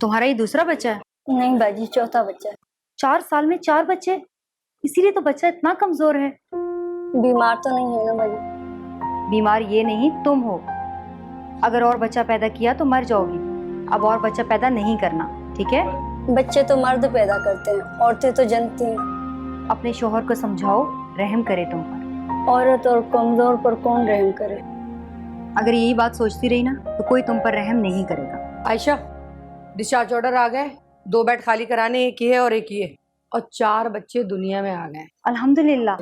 तुम्हारा ये दूसरा बच्चा है? नहीं बाजी, चौथा बच्चा है। 4 साल में 4 बच्चे? इसीलिए तो बच्चा इतना कमजोर है। बीमार तो नहीं है ना बाजी? बीमार ये नहीं तुम हो। अगर और बच्चा पैदा किया तो मर जाओगी। अब और बच्चा पैदा नहीं करना, ठीक है? बच्चे तो मर्द पैदा करते हैं, औरतें तो जनती हैं। अपने शोहर को समझाओ, रहम करे तुम पर। औरत और कमजोर पर कौन रहम करे? अगर यही बात सोचती रही ना तो कोई तुम पर रहम नहीं करेगा। आयशा, डिस्चार्ज ऑर्डर आ गए। 2 बेड खाली कराने, एक ही है और एक ही है, और 4 बच्चे दुनिया में आ गए। अल्हम्दुलिल्लाह।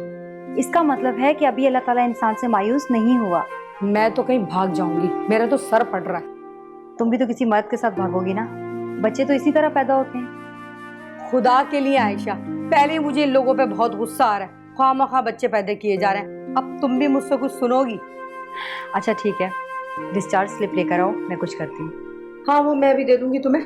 इसका मतलब है कि अभी अल्लाह ताला इंसान से मायूस नहीं हुआ। मैं तो कहीं भाग जाऊंगी, मेरा तो सर फट रहा है। तुम भी तो किसी मर्द के साथ भागोगी ना। बच्चे तो इसी तरह पैदा होते हैं। खुदा के लिए आयशा, पहले ही मुझे इन लोगों पे बहुत गुस्सा आ रहा है। खामखा बच्चे पैदा किए जा रहे हैं, अब तुम भी मुझसे कुछ सुनोगी? अच्छा ठीक है, डिस्चार्ज स्लिप लेकर आओ, मैं कुछ करती हूँ। हाँ, वो मैं भी दे दूंगी तुम्हें।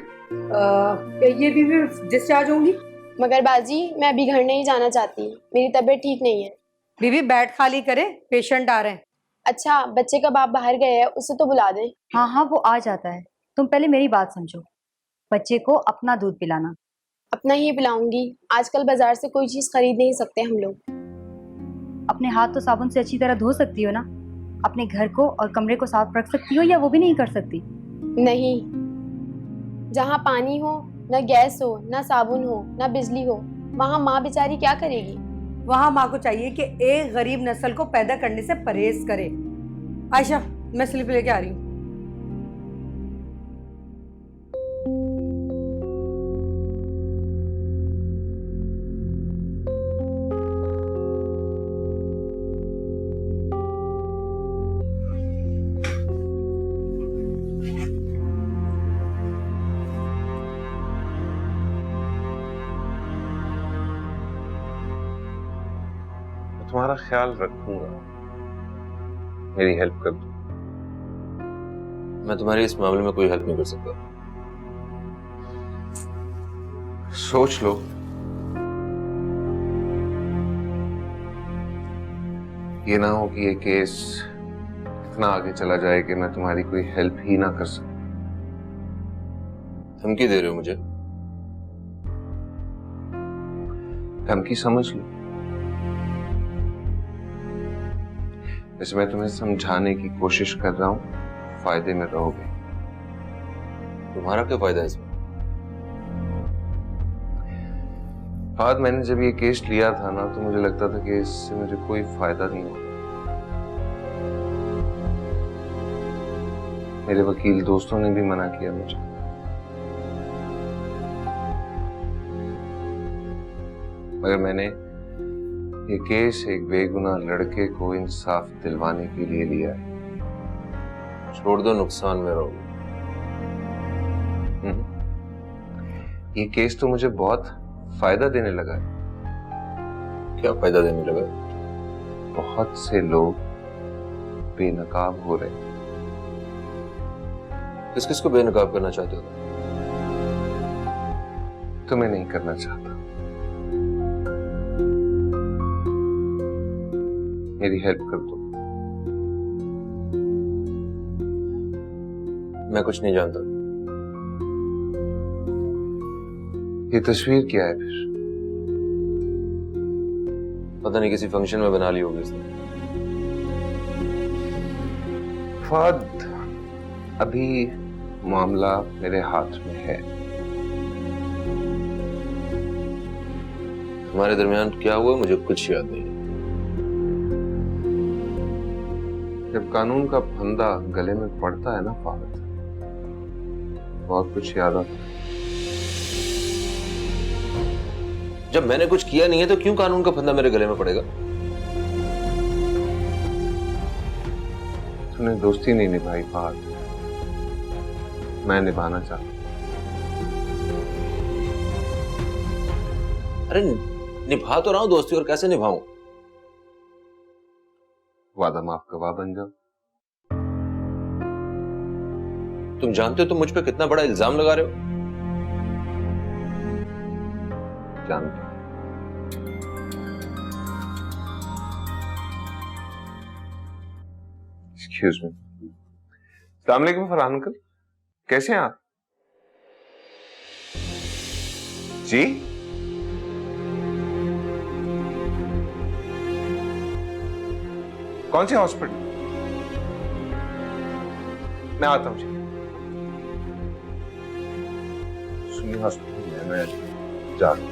ये भी डिस्चार्ज होंगी। मगर बाजी, मैं अभी घर नहीं जाना चाहती, मेरी तबीयत ठीक नहीं है। बीवी बेड खाली करे, पेशेंट आ रहे हैं। अच्छा, बच्चे का बाप बाहर गए हैं, उसे तो बुला दें। हाँ हाँ, वो आ जाता है। तुम पहले मेरी बात समझो। बच्चे को अपना दूध पिलाना। अपना ही पिलाऊंगी, आजकल बाजार से कोई चीज खरीद नहीं सकते हम लोग। अपने हाथ तो साबुन से अच्छी तरह धो सकती हो ना। अपने घर को और कमरे को साफ रख सकती हो, या वो भी नहीं कर सकती? नहीं, जहाँ पानी हो, न गैस हो, न साबुन हो, न बिजली हो, वहाँ माँ बेचारी क्या करेगी? वहां माँ को चाहिए कि एक गरीब नस्ल को पैदा करने से परहेज करे। आयशा, मैं स्लिप लेके आ रही हूँ। तुम्हारा ख्याल रखूंगा, मेरी हेल्प कर दो। मैं तुम्हारी इस मामले में कोई हेल्प नहीं कर सकता। सोच लो, ये ना हो कि ये केस इतना आगे चला जाए कि मैं तुम्हारी कोई हेल्प ही ना कर सकूं। धमकी दे रहे हो मुझे? धमकी समझ लो। वैसे मैं तुम्हें समझाने की कोशिश कर रहा हूं, फायदे में रहोगे। तुम्हारा क्या फायदा है इसमें? बाद मैंने जब ये केस लिया था ना, तो मुझे लगता था कि इससे मुझे कोई फायदा नहीं होगा। मेरे वकील दोस्तों ने भी मना किया मुझे। मगर मैंने ये केस एक बेगुनाह लड़के को इंसाफ दिलवाने के लिए लिया है। छोड़ दो, नुकसान में रहोगे। ये केस तो मुझे बहुत फायदा देने लगा है। क्या फायदा देने लगा? बहुत से लोग बेनकाब हो रहे हैं। किस किस को बेनकाब करना चाहते हो? तुम्हें नहीं करना चाहता। मेरी हेल्प कर दो। मैं कुछ नहीं जानता। ये तस्वीर क्या है फिर? पता नहीं, किसी फंक्शन में बना ली होगी इसने। फाद, अभी मामला मेरे हाथ में है। हमारे दरमियान क्या हुआ मुझे कुछ याद नहीं। जब कानून का फंदा गले में पड़ता है ना फाद, बहुत कुछ याद आता है। जब मैंने कुछ किया नहीं है तो क्यों कानून का फंदा मेरे गले में पड़ेगा? तूने दोस्ती नहीं निभाई फाद, मैं निभाना चाहता। अरे निभा तो रहा हूं दोस्ती, और कैसे निभाऊं? वादा माफ गवाह बन जाओ। तुम जानते हो तुम मुझ पे कितना बड़ा इल्जाम लगा रहे हो? जानता। Excuse me. अस्सलाम वालेकुम फरहान अंकल, कैसे हैं आप? जी कौन से हॉस्पिटल? मैं आता हूं जी। सुनी हॉस्पिटल में मैं जा रहा हूं।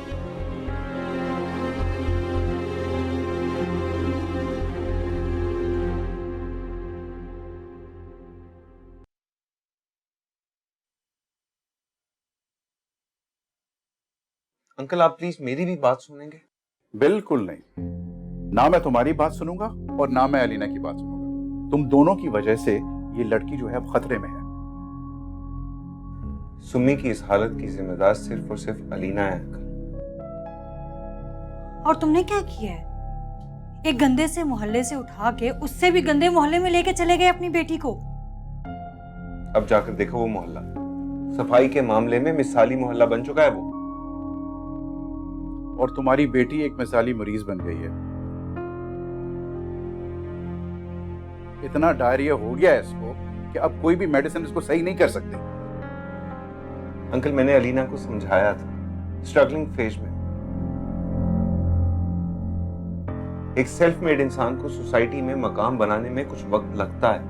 अंकल आप प्लीज मेरी भी बात सुनेंगे? बिल्कुल नहीं। ना मैं तुम्हारी बात सुनूंगा और ना मैं अलीना की बात सुनूंगा। तुम दोनों की वजह से ये लड़की जो है अब खतरे में है। सुमी की इस हालत की जिम्मेदार सिर्फ और सिर्फ अलीना है अंकल। और तुमने क्या किया है? एक गंदे से मोहल्ले से उठा के उससे भी गंदे मोहल्ले में लेके चले गए अपनी बेटी को। अब जाकर देखो वो मोहल्ला सफाई के मामले में मिसाली मोहल्ला बन चुका है वो। और तुम्हारी बेटी एक मिसाली मरीज बन गई है। इतना डायरिया हो गया है इसको कि अब कोई भी मेडिसिन इसको सही नहीं कर सकते। अंकल मैंने अलीना को समझाया था, स्ट्रगलिंग फेज में। एक सेल्फ मेड इंसान को सोसाइटी में मकाम बनाने में कुछ वक्त लगता है।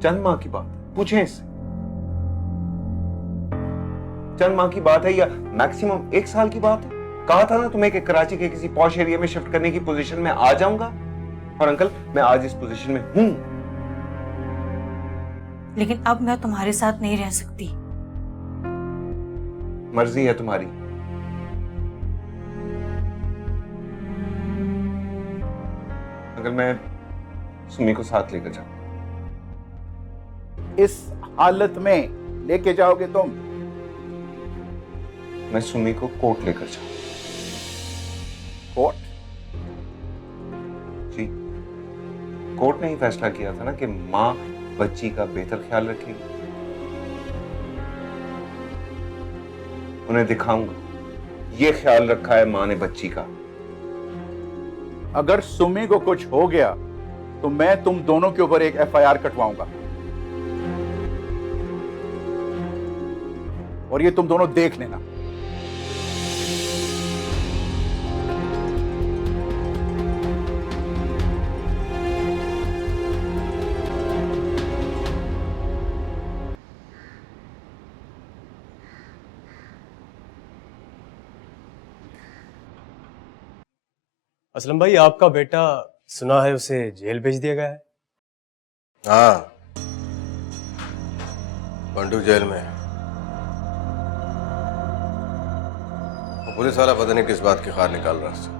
चंद माह की बात है, पूछें इससे। चंद माह की बात है या मैक्सिमम 1 साल की बात है? कहा था ना तुम्हें कि कराची के किसी पॉश एरिया में शिफ्ट करने की पोजीशन में आ जाऊंगा। और अंकल मैं आज इस पोजीशन में हूं। लेकिन अब मैं तुम्हारे साथ नहीं रह सकती। मर्जी है तुम्हारी। अगर मैं सुमी को साथ लेकर जाऊं। इस हालत में लेके जाओगे तुम? मैं सुमी को कोर्ट लेकर जाऊं। कोर्ट? जी कोर्ट ने ही फैसला किया था ना कि मां बच्ची का बेहतर ख्याल रखेगी। उन्हें दिखाऊंगा ये ख्याल रखा है मां ने बच्ची का। अगर सुमी को कुछ हो गया तो मैं तुम दोनों के ऊपर एक FIR कटवाऊंगा और ये तुम दोनों देख लेना। असलम भाई आपका बेटा सुना है उसे जेल भेज दिया गया है। हाँ बंटू जेल में है। वो पुलिस वाला पता नहीं किस बात की खार निकाल रहा है उससे।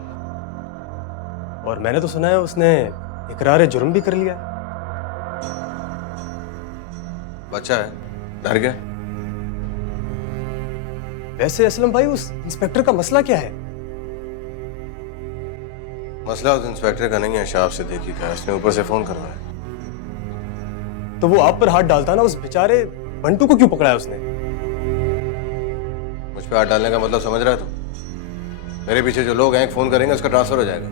और मैंने तो सुना है उसने इकरार जुर्म भी कर लिया। बच्चा है डर गया। वैसे असलम भाई उस इंस्पेक्टर का मसला क्या है? मसला उस इंस्पेक्टर का नहीं है, शाह सिद्दीकी का। इसने ऊपर से फोन करवाया। तो वो आप पर हाथ डालता ना, उस बेचारे बंटू को क्यों पकड़ा है उसने? मुझ पे हाथ डालने का मतलब समझ रहा है तू? मेरे पीछे जो लोग हैं फोन करेंगे उसका ट्रांसफर हो जाएगा।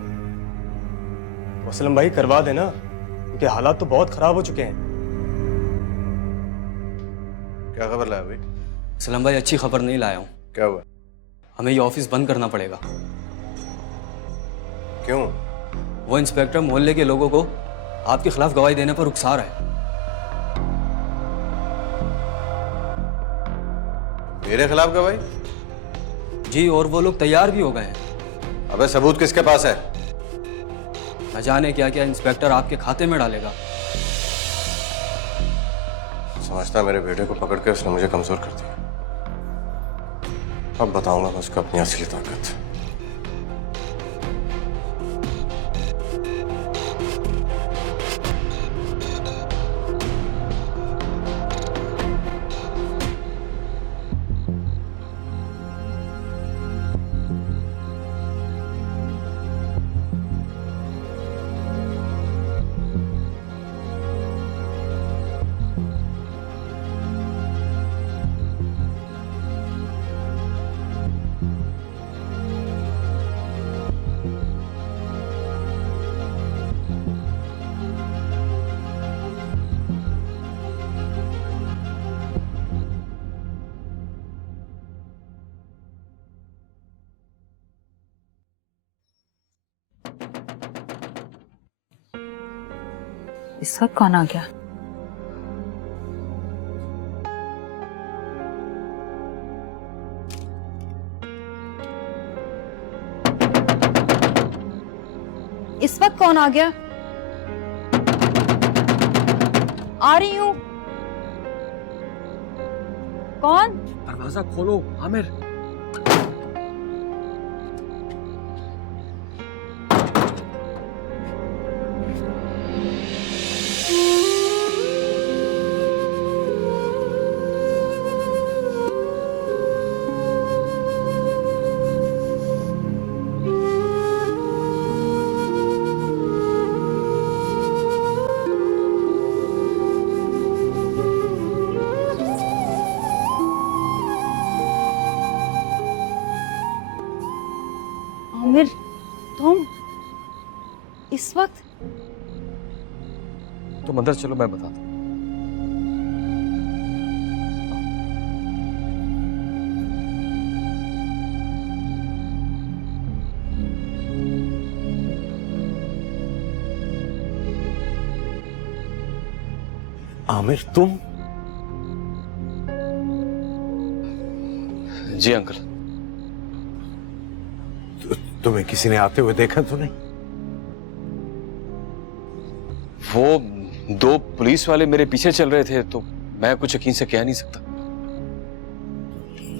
असलम भाई करवा देना, क्योंकि हालात तो बहुत खराब हो चुके हैं। क्या खबर लाया भाई? सलम भाई अच्छी खबर नहीं लाया हूँ। क्या हुआ? हमें ये ऑफिस बंद करना पड़ेगा। क्यों? वो इंस्पेक्टर मोहल्ले के लोगों को आपके खिलाफ गवाही देने पर उकसा रहा है। मेरे खिलाफ गवाही? जी, और वो लोग तैयार भी हो गए हैं। अबे सबूत किसके पास है? न जाने क्या क्या इंस्पेक्टर आपके खाते में डालेगा। समझता मेरे बेटे को पकड़ के उसने मुझे कमजोर कर दिया। अब बताऊंगा मैं उसको अपनी असली ताकत। इस वक्त कौन आ गया? इस वक्त कौन आ गया? आ रही हूं। कौन? दरवाजा खोलो आमिर। आमिर, तुम इस वक्त? तुम अंदर चलो, मैं बताता हूँ। आमिर तुम? जी अंकल। तुम्हें किसी ने आते हुए देखा तो नहीं? वो 2 पुलिस वाले मेरे पीछे चल रहे थे, तो मैं कुछ यकीन से कह नहीं सकता।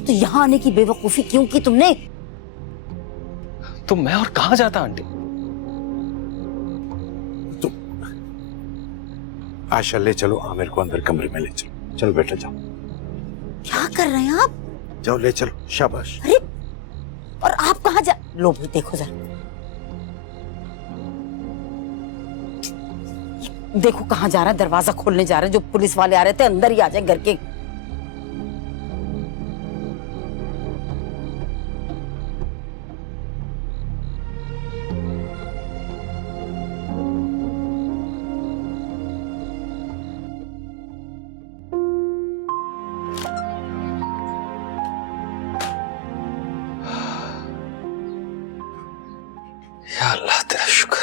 तो यहाँ आने की बेवकूफी क्यों की तुमने? तो मैं और कहां जाता आंटी? तुम आशा ले चलो आमिर को अंदर कमरे में ले चलो। चलो बेटा जाओ। क्या कर रहे हैं आप? जाओ ले चलो, शाबाश। अरे और आप कहाँ जा? लो भाई देखो जरा, देखो कहाँ जा रहा है, दरवाजा खोलने जा रहे हैं। जो पुलिस वाले आ रहे थे अंदर ही आ जाए घर के। या अल्लाह तेरा शुक्र।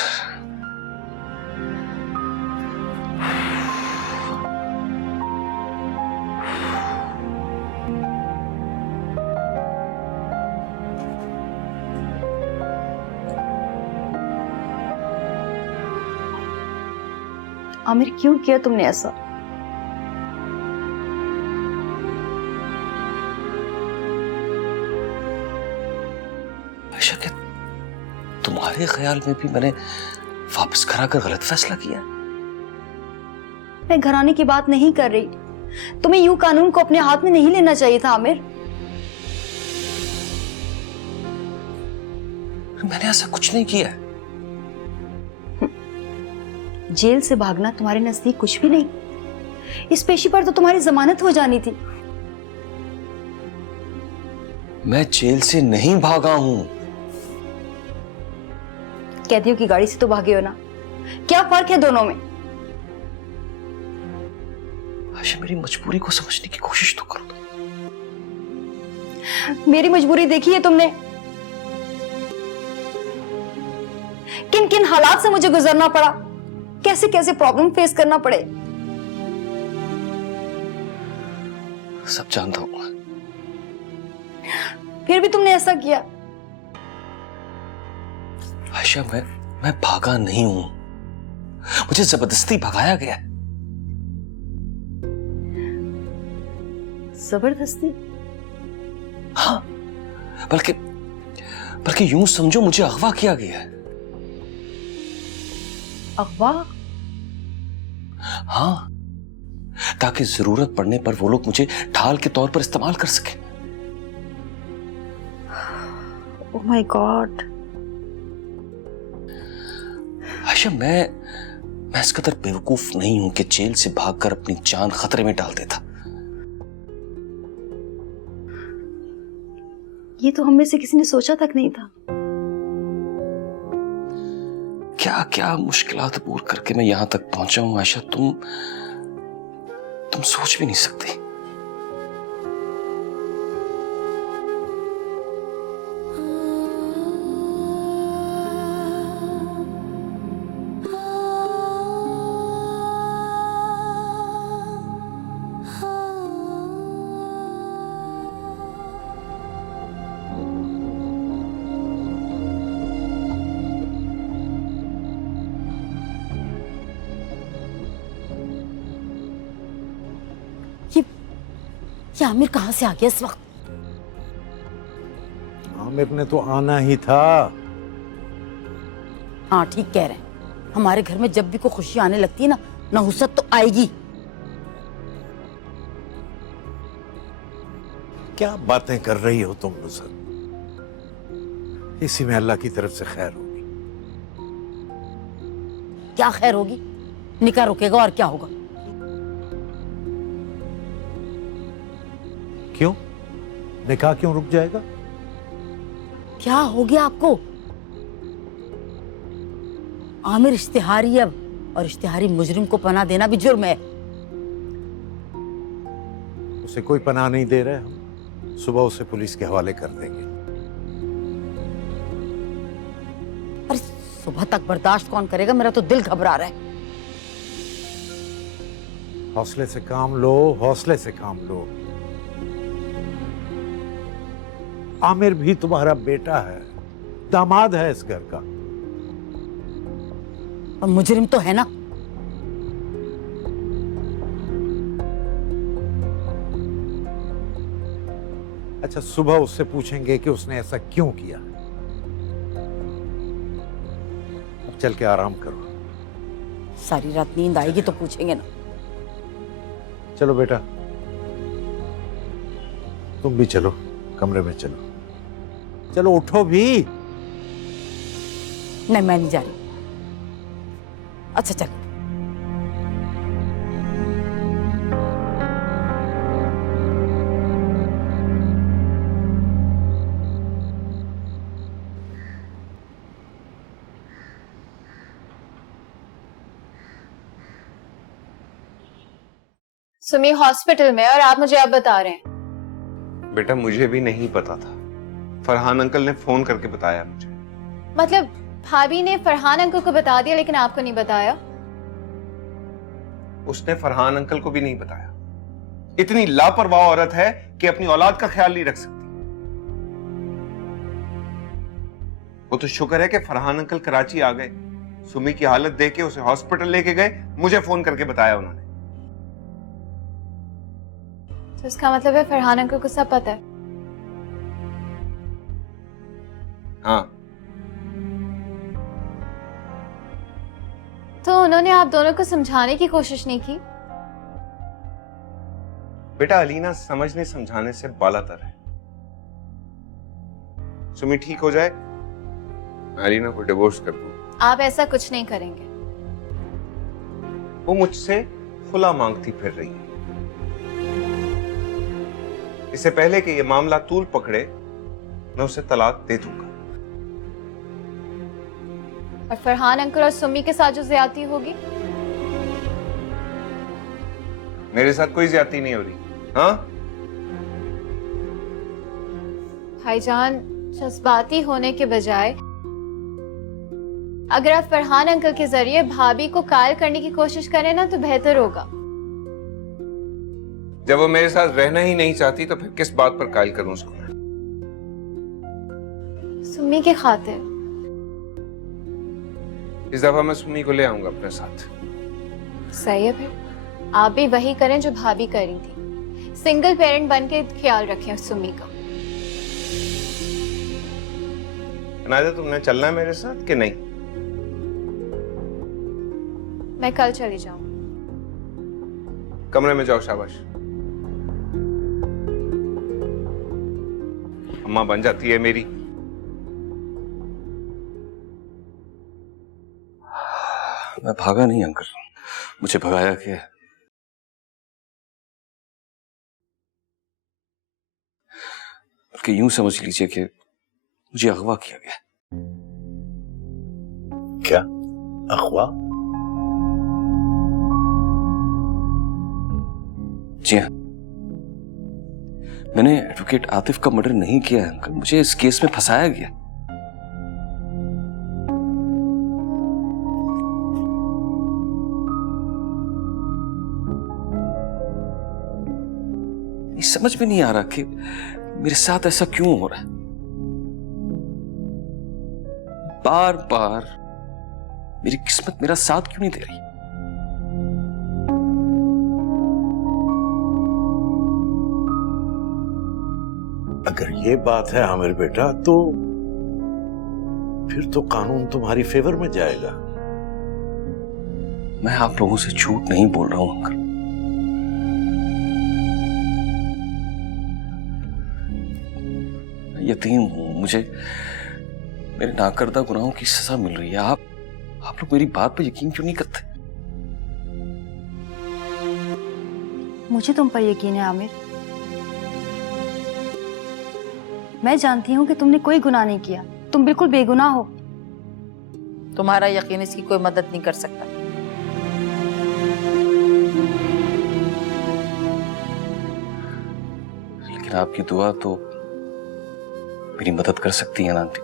आमिर, क्यों किया तुमने ऐसा? बेशक तुम्हारे ख्याल में भी मैंने वापस कराकर गलत फैसला किया? मैं घराने की बात नहीं कर रही। तुम्हें यूं कानून को अपने हाथ में नहीं लेना चाहिए था आमिर। मैंने ऐसा कुछ नहीं किया। जेल से भागना तुम्हारे नजदीक कुछ भी नहीं। इस पेशी पर तो तुम्हारी जमानत हो जानी थी। मैं जेल से नहीं भागा हूं। कैदियों की गाड़ी से तो भागे हो ना। क्या फर्क है दोनों में? आशा, मेरी मजबूरी को समझने की कोशिश तो करो। मेरी मजबूरी देखी है तुमने? किन किन हालात से मुझे गुजरना पड़ा, कैसे कैसे प्रॉब्लम फेस करना पड़े। सब जानता हूं। फिर भी तुमने ऐसा किया। आशा, मैं भागा नहीं हूं। मुझे जबरदस्ती भगाया गया। जबरदस्ती? हाँ, बल्कि यूं समझो मुझे अगवा किया गया है। अगवा? हाँ, ताकि जरूरत पड़ने पर वो लोग मुझे ढाल के तौर पर इस्तेमाल कर सके। Oh my God. आशा, मैं इस कदर बेवकूफ नहीं हूं कि जेल से भागकर अपनी जान खतरे में डाल देता। ये तो हम में से किसी ने सोचा तक नहीं था। क्या क्या मुश्किलात दूर करके मैं यहां तक पहुंचा हूं आशा, तुम सोच भी नहीं सकती। ये आमिर कहाँ से आ गया इस वक्त? आमिर ने तो आना ही था। हाँ ठीक कह रहे हैं, हमारे घर में जब भी कोई खुशी आने लगती है ना, नहुसत तो आएगी। क्या बातें कर रही हो तुम नुसरत? इसी में अल्लाह की तरफ से खैर होगी। क्या खैर होगी? निकाह रुकेगा और क्या होगा? क्यों? निकाह क्यों रुक जाएगा? क्या हो गया आपको? आमिर इश्तिहारी अब, और इश्तिहारी मुजरिम को पनाह देना भी जुर्म है। उसे कोई पनाह नहीं दे रहे हम, सुबह उसे पुलिस के हवाले कर देंगे। अरे सुबह तक बर्दाश्त कौन करेगा? मेरा तो दिल घबरा रहा है। हौसले से काम लो, हौसले से काम लो। आमिर भी तुम्हारा बेटा है, दामाद है इस घर का। और मुजरिम तो है ना। अच्छा, सुबह उससे पूछेंगे कि उसने ऐसा क्यों किया। अब चल के आराम करो। सारी रात नींद आएगी तो पूछेंगे ना। चलो बेटा, तुम भी चलो, कमरे में चलो। चलो उठो भी। नहीं मैं नहीं जा रही। अच्छा चल। सुमी हॉस्पिटल में और आप मुझे अब बता रहे हैं? बेटा मुझे भी नहीं पता था, फरहान अंकल ने फोन करके बताया मुझे। मतलब भाभी ने फरहान अंकल को बता दिया लेकिन आपको नहीं बताया? उसने फरहान अंकल को भी नहीं बताया। इतनी लापरवाह औरत है कि अपनी औलाद का ख्याल नहीं रख सकती। वो तो शुक्र है कि फरहान अंकल कराची आ गए, सुमी की हालत देख के उसे हॉस्पिटल लेके गए, मुझे फोन करके बताया उन्होंने। तो इसका मतलब है फरहान अंकल को सब पता है? हाँ। तो उन्होंने आप दोनों को समझाने की कोशिश नहीं की? बेटा अलीना समझने समझाने से बालातर है। सुमी ठीक हो जाए, अलीना को डिवोर्स कर दूं। आप ऐसा कुछ नहीं करेंगे। वो मुझसे खुला मांगती फिर रही है। इससे पहले कि ये मामला तूल पकड़े, मैं उसे तलाक दे दूंगा। और फरहान अंकल और सुमी के साथ जो ज्यादती होगी? मेरे साथ कोई ज्यादती नहीं हो रही। हाँ भाईजान, जज्बाती होने के बजाय अगर आप फरहान अंकल के जरिए भाभी को कायल करने की कोशिश करें ना तो बेहतर होगा। जब वो मेरे साथ रहना ही नहीं चाहती तो फिर किस बात पर कायल करूं उसको? सुमी के खातिर। इस दफा मैं सुमी को ले आऊंगा अपने साथ। सही है, फिर आप भी वही करें जो भाभी करी थी, सिंगल पेरेंट बन के ख्याल रखें सुमी का। नादिया, तुमने चलना है मेरे साथ कि नहीं? मैं कल चली जाऊं। कमरे में जाओ, शाबाश। अम्मा बन जाती है मेरी। मैं भागा नहीं अंकल, मुझे भगाया क्या? बल्कि यूं समझ लीजिए कि मुझे अगवा किया गया। क्या अगवा? जी हाँ, मैंने एडवोकेट आतिफ का मर्डर नहीं किया है अंकल, मुझे इस केस में फंसाया गया। समझ में नहीं आ रहा कि मेरे साथ ऐसा क्यों हो रहा है। बार बार मेरी किस्मत मेरा साथ क्यों नहीं दे रही। अगर ये बात है आमिर बेटा, तो फिर तो कानून तुम्हारी फेवर में जाएगा। मैं आप लोगों से झूठ नहीं बोल रहा हूं अंकल। मैं यतीम हूं, मुझे मेरे नाकर्दा गुनाहों की सजा मिल रही है। आप लोग मेरी बात पर यकीन क्यों नहीं करते? मुझे तुम पर यकीन है आमिर। मैं जानती हूँ कि तुमने कोई गुनाह नहीं किया, तुम बिल्कुल बेगुनाह हो। तुम्हारा यकीन इसकी कोई मदद नहीं कर सकता। लेकिन आपकी दुआ तो मेरी मदद कर सकती है ना आंटी।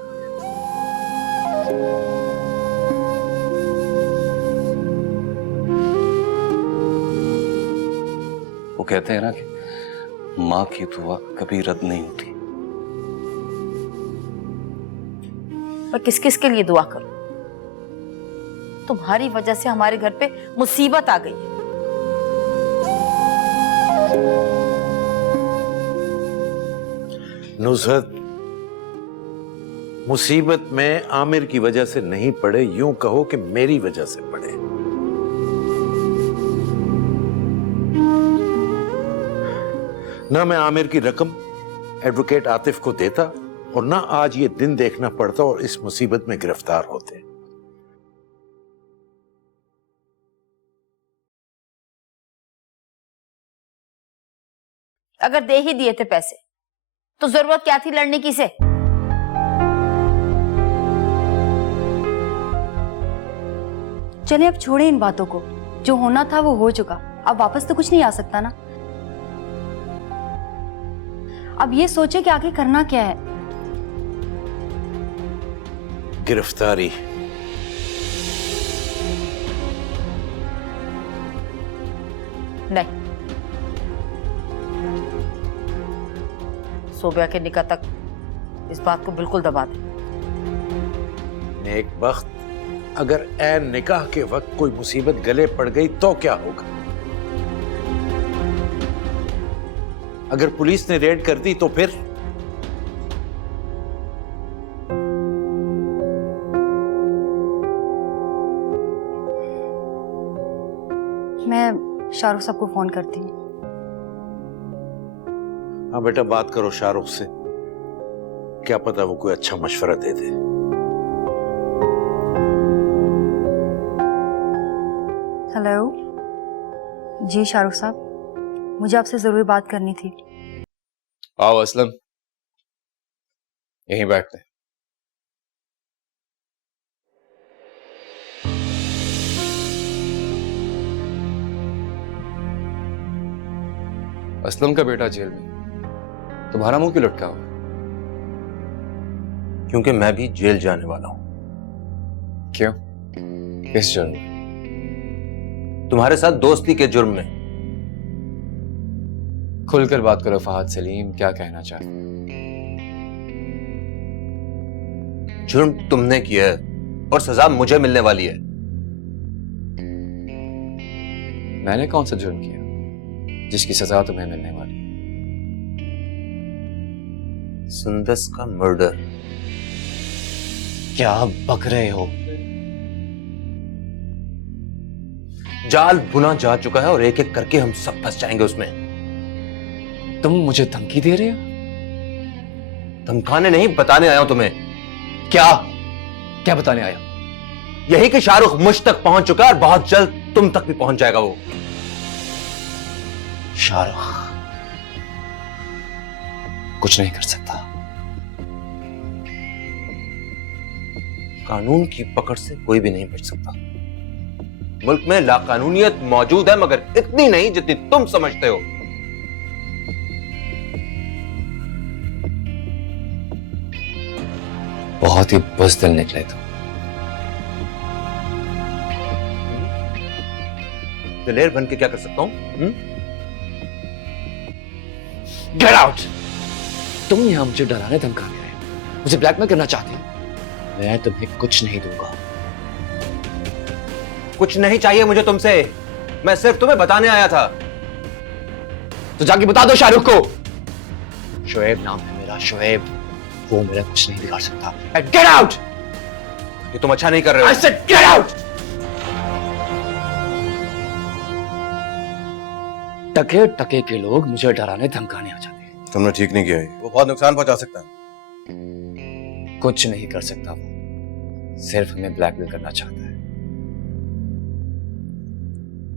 वो कहते हैं ना कि माँ की दुआ कभी रद्द नहीं होती। मैं किस किस के लिए दुआ करूं? तुम्हारी वजह से हमारे घर पे मुसीबत आ गई है। नुसरत, मुसीबत में आमिर की वजह से नहीं पड़े, यूं कहो कि मेरी वजह से पड़े। ना मैं आमिर की रकम एडवोकेट आतिफ को देता, और ना आज ये दिन देखना पड़ता और इस मुसीबत में गिरफ्तार होते। अगर दे ही दिए थे पैसे तो जरूरत क्या थी लड़ने की से? चले अब छोड़े इन बातों को, जो होना था वो हो चुका, अब वापस तो कुछ नहीं आ सकता ना। अब ये सोचे कि आगे करना क्या है। गिरफ्तारी। नहीं, सोबिया के निकाह तक इस बात को बिल्कुल दबा दे। नेक वक्त, अगर ऐन निकाह के वक्त कोई मुसीबत गले पड़ गई तो क्या होगा? अगर पुलिस ने रेड कर दी तो फिर? मैं शाहरुख साहब को फोन करती हूँ। हाँ बेटा, बात करो शाहरुख से, क्या पता वो कोई अच्छा मशवरा दे दे। हेलो जी शाहरुख साहब, मुझे आपसे जरूरी बात करनी थी। आओ असलम, यहीं बैठते हैं। असलम का बेटा जेल में, तुम्हारा मुंह क्यों लटका हुआ? क्योंकि मैं भी जेल जाने वाला हूं। क्यों? किस जुर्म में? तुम्हारे साथ दोस्ती के जुर्म में। खुलकर बात करो फहद सलीम, क्या कहना चाहते? जुर्म तुमने किया है और सजा मुझे मिलने वाली है। मैंने कौन सा जुर्म किया जिसकी सजा तुम्हें मिलने वाली है? सुंदस का मर्डर। क्या बक रहे हो? जाल बुना जा चुका है और एक एक करके हम सब फंस जाएंगे उसमें। तुम मुझे धमकी दे रहे हो? धमकाने नहीं, बताने आया हूं तुम्हें। क्या क्या बताने आया? यही कि शाहरुख मुझ तक पहुंच चुका है और बहुत जल्द तुम तक भी पहुंच जाएगा वो। शाहरुख कुछ नहीं कर सकता। कानून की पकड़ से कोई भी नहीं बच सकता। मुल्क में लाकानूनियत मौजूद है, मगर इतनी नहीं जितनी तुम समझते हो। बहुत ही बुज़दिल निकले तुम। दिलेर बन के क्या कर सकता हूं? Get out! तुम यहां मुझे डराने धमकाने आए, मुझे ब्लैकमेल करना चाहते हो। मैं तुम्हें कुछ नहीं दूंगा। कुछ नहीं चाहिए मुझे तुमसे, मैं सिर्फ तुम्हें बताने आया था। तो जाके बता दो शाहरुख को। शोएब नाम है मेरा, सकता शुएब, वो मेरा कुछ नहीं बिगाड़ सकता। Get out! ये तुम अच्छा नहीं कर रहे हो। I said get out! टके टके के लोग मुझे डराने धमकाने आ जाते हैं। तुमने ठीक नहीं किया, वो बहुत नुकसान पहुंचा सकता है। कुछ नहीं कर सकता वो, सिर्फ हमें ब्लैकमेल करना चाहता है।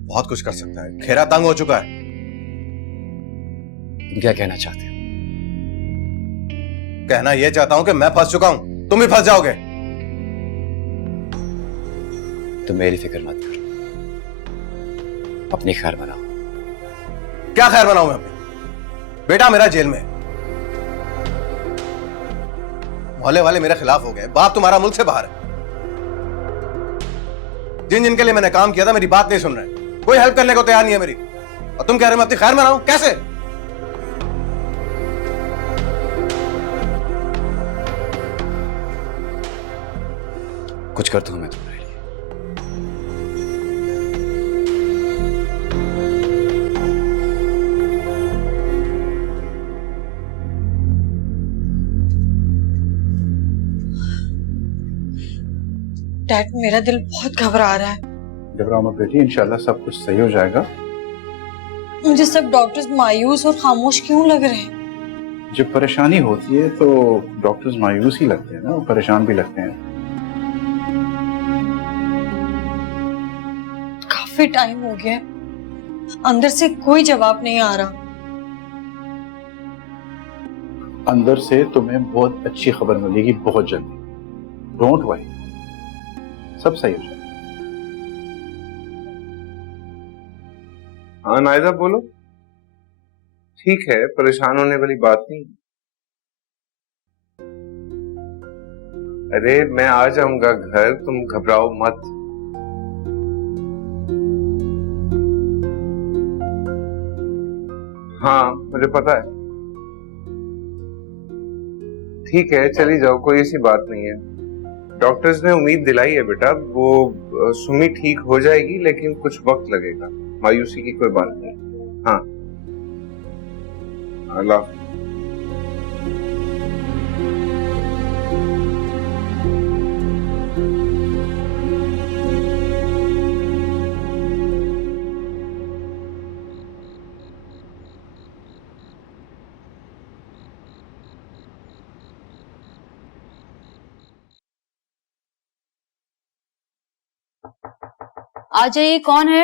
बहुत कुछ कर सकता है, खेरा तंग हो चुका है। तुम क्या कहना चाहते हो? कहना यह चाहता हूं कि मैं फंस चुका हूं, तुम भी फंस जाओगे। तुम मेरी फिक्र मत करो, अपनी खैर बनाओ। क्या खैर बनाऊं मैं अपनी? बेटा मेरा जेल में, मोहल्ले वाले मेरे खिलाफ हो गए, बाप तुम्हारा मुल्क से बाहर है। जिन जिनके लिए मैंने काम किया था मेरी बात नहीं सुन रहे, कोई हेल्प करने को तैयार नहीं है मेरी, और तुम कह रहे हो मैं अपनी खैर बनाऊं? कैसे? कुछ कर दूंगा मैं तुम्हारे लिए। डैड, मेरा दिल बहुत घबरा रहा है। घबराओ मत बेटी, इंशाल्लाह सब कुछ सही हो जाएगा। मुझे सब डॉक्टर्स मायूस और खामोश क्यों लग रहे हैं? जब परेशानी होती है तो डॉक्टर्स मायूस ही लगते हैं ना, और परेशान भी लगते हैं। काफी टाइम हो गया, अंदर से कोई जवाब नहीं आ रहा। अंदर से तुम्हें बहुत अच्छी खबर मिलेगी बहुत जल्दी। डोंट वरी, सब सही हो जाएगा। हाँ नायदा बोलो। ठीक है, परेशान होने वाली बात नहीं। अरे मैं आ जाऊंगा घर, तुम घबराओ मत। हाँ मुझे पता है। ठीक है चली जाओ, कोई ऐसी बात नहीं है। डॉक्टर्स ने उम्मीद दिलाई है बेटा, वो सुमी ठीक हो जाएगी, लेकिन कुछ वक्त लगेगा। मायूसी की कोई बात नहीं। हाँ अल्लाह। आ जाइए, कौन है?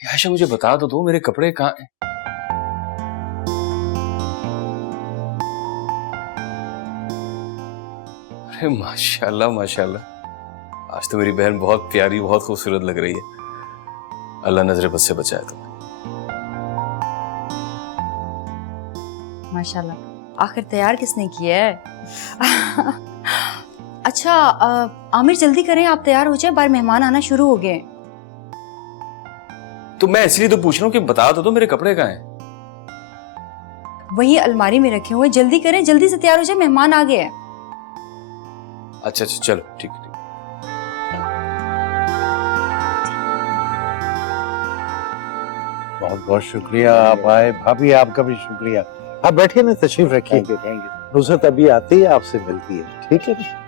आयशा मुझे बता तो दो, मेरे कपड़े कहाँ हैं? अरे माशाल्लाह माशाल्लाह, आज तो मेरी बहन बहुत प्यारी, बहुत खूबसूरत लग रही है। अल्लाह नजर बद से बचाए तुम्हें। माशाल्लाह, आखिर तैयार किसने किया है? अच्छा आमिर जल्दी करें, आप तैयार हो जाए, बाहर मेहमान आना शुरू हो गए। तो मैं इसलिए तो पूछ रहा हूँ कि बता तो दो मेरे कपड़े कहाँ हैं? वही अलमारी में रखे हुए, जल्दी करें, जल्दी से तैयार हो जाए, मेहमान आ गए। अच्छा अच्छा चलो ठीक है। बहुत बहुत शुक्रिया आप आए। भाभी आपका भी शुक्रिया। आप बैठिए ना, तशरीफ रखिए। Thank you. नुसरत अभी आती है, आपसे मिलती है, ठीक है ना?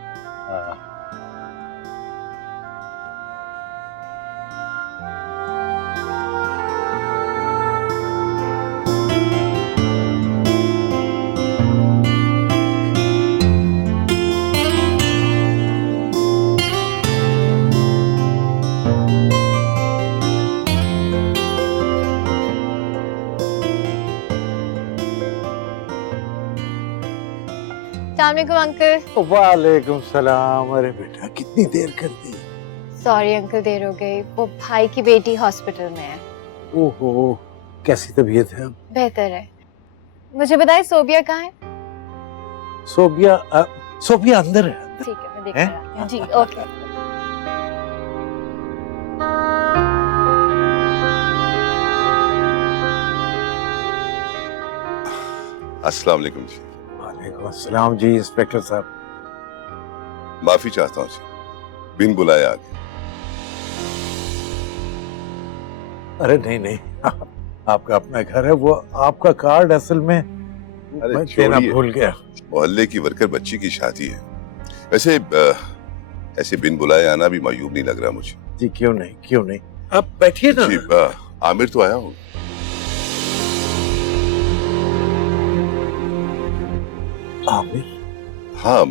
अस्सलामुअलैकुम अंकल। वालेकुम सलाम। अरे बेटा कितनी देर कर दी। सॉरी अंकल, देर हो गई। वो भाई की बेटी हॉस्पिटल में है। ओहो, कैसी तबीयत है अब? बेहतर है। मुझे बताइए सोबिया कहाँ है? सोबिया अंदर है। ठीक है मैं देख हैं? कर आती हूँ। जी ओके। अस्सलाम वालेकुम जी। वालेकुम अस्सलाम जी। इंस्पेक्टर साहब, माफी चाहता हूँ जी, बिन बुलाए आ गए। अरे नहीं नहीं, आपका अपना घर है। वो आपका कार्ड असल में मैं देना भूल गया। मोहल्ले की वर्कर बच्ची की शादी है। वैसे ऐसे बिन बुलाए आना भी मायूब नहीं लग रहा मुझे। जी क्यों नहीं, आप बैठिए ना। जी आमिर तो आया हूँ। आमिर? हाँ,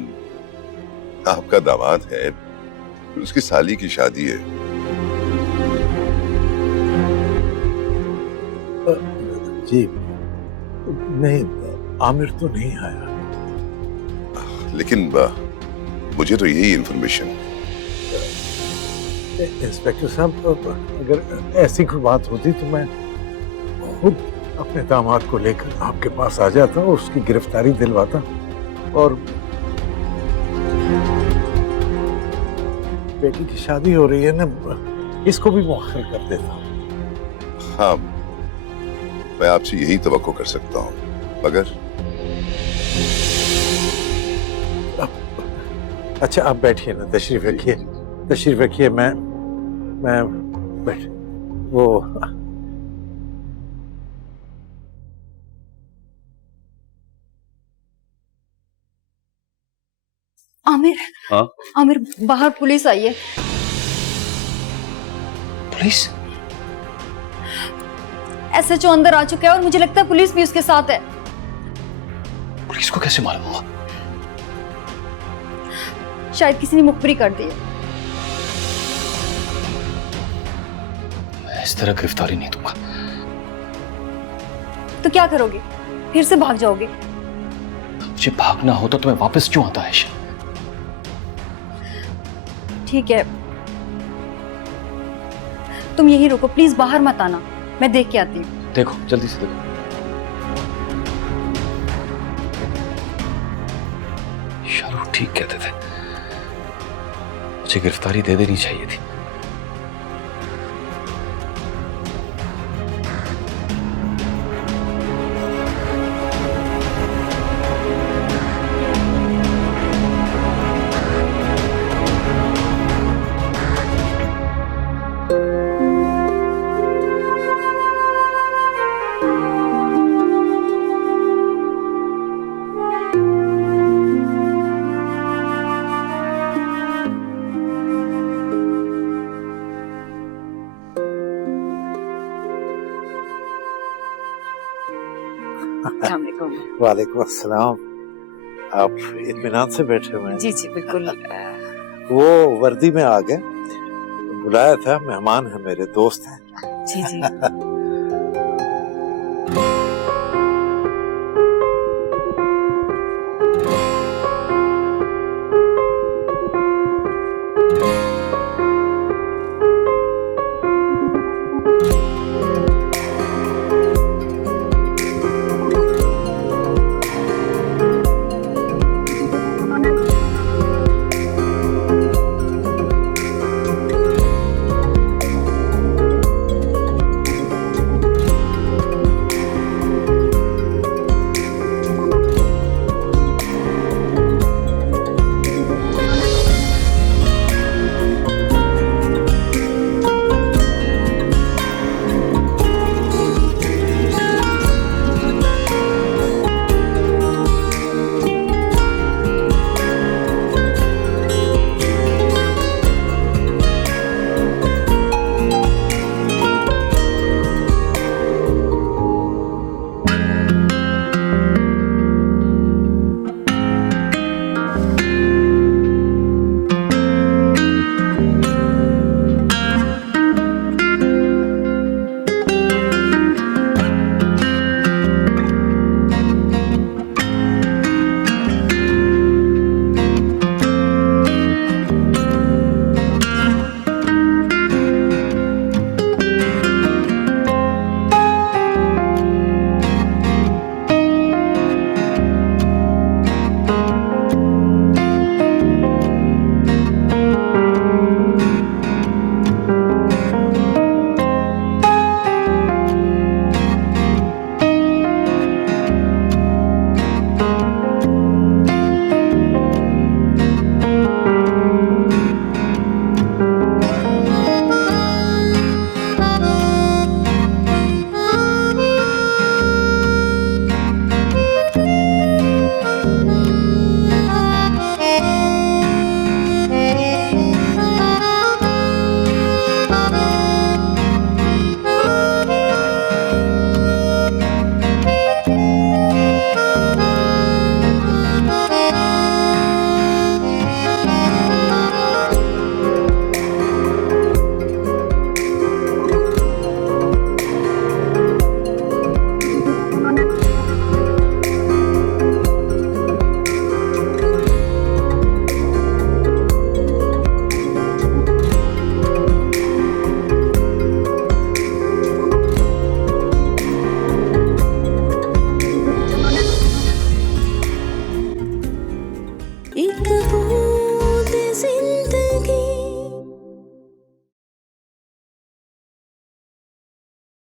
आपका दामाद है, उसकी साली की शादी है। जी नहीं, आमिर तो नहीं आया। लेकिन मुझे तो यही इंफॉर्मेशन। इंस्पेक्टर साहब, अगर ऐसी कोई बात होती तो मैं खुद अपने दामाद को लेकर आपके पास आ जाता और उसकी गिरफ्तारी दिलवाता और बेटी की शादी हो रही है ना, इसको भी मुअख्खर कर देता। हाँ, मैं आपसे यही तवक्को कर सकता हूँ, मगर अच्छा आप बैठिए ना, तशरीफ रखिए। मैं बैठ वो आमिर। हाँ? आमिर, बाहर पुलिस आई है। पुलिस? SHO अंदर आ चुका है और मुझे लगता है पुलिस भी उसके साथ है। पुलिस को कैसे मालूम हुआ? शायद किसी ने मुखबिरी कर दी है। मैं इस तरह गिरफ्तारी नहीं दूंगा। तो क्या करोगे? फिर से भाग जाओगे? मुझे भागना हो तो तुम्हें वापस क्यों आता है? ठीक है, तुम यहीं रुको, प्लीज बाहर मत आना, मैं देख के आती हूँ। देखो, जल्दी से देखो। शाहरुख ठीक कहते थे, मुझे गिरफ्तारी दे देनी चाहिए थी। वालेकुम अस्सलाम। आप इत्मीनान से बैठे हुए हैं? जी जी बिल्कुल। वो वर्दी में आ गए, बुलाया था, मेहमान है, मेरे दोस्त हैं। जी जी। एक बूंद जिंदगी